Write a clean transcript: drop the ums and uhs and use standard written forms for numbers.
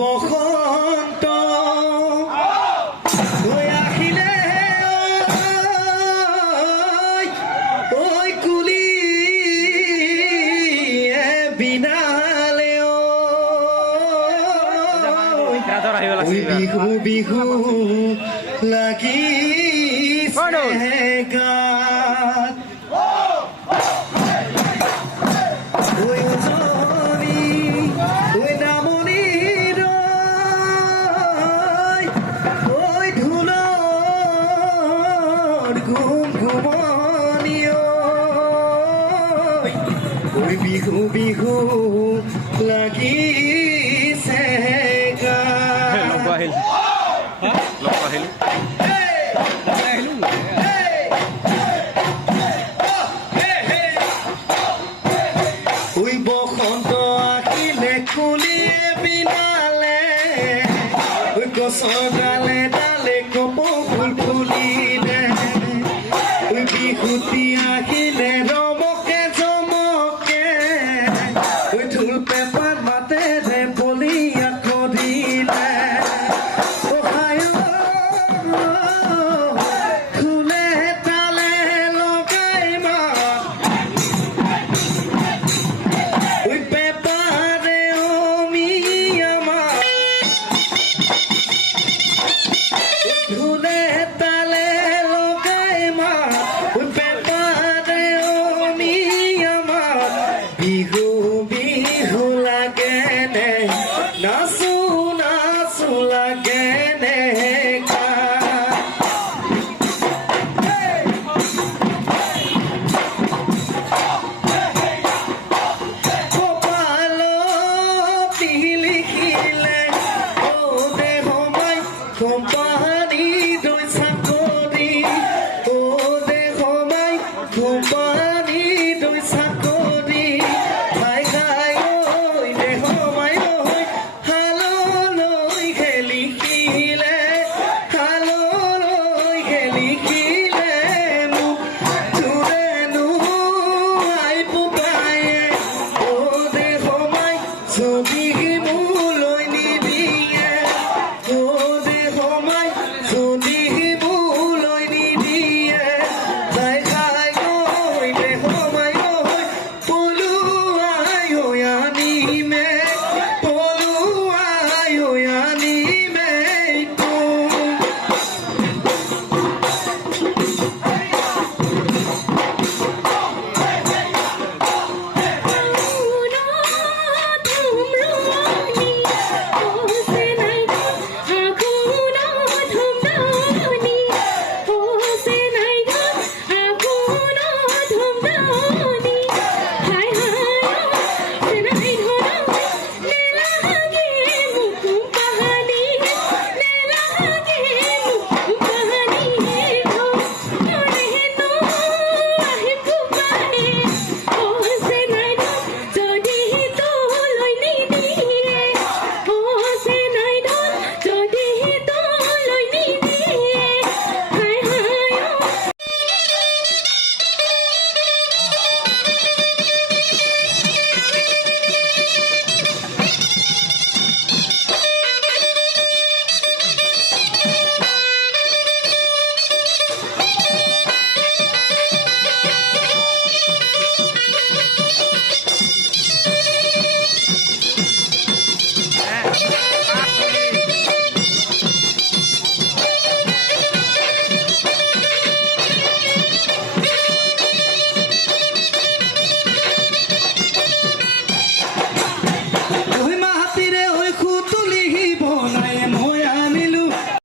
বসন্ত হৈ আহিলে ঐ কুলি বিনালে বিহু বিহু লাগিছে গাত বিহু বিহু লাগিছে বসন্ত আহিলে কুলিয়ে বিনালে গছৰ ডালে ডালে কপৌ ফুল ফুলিলে বিহুতি আহিলে ৰমকে জমকে ঢোল পেপাত মাতেৰে বলিয়া কৰিলে খোলে তালে লগাই পেপাৰে খোলে তালে লগাই বিহু বিহু লাগে নে নাচো নাচো লাগে নে কপালতি লিখিলে ও দেহ মাই কোম্পানী দুই চাকৰি ও দেহ মাই কোম্পানী দুই চাকৰি So be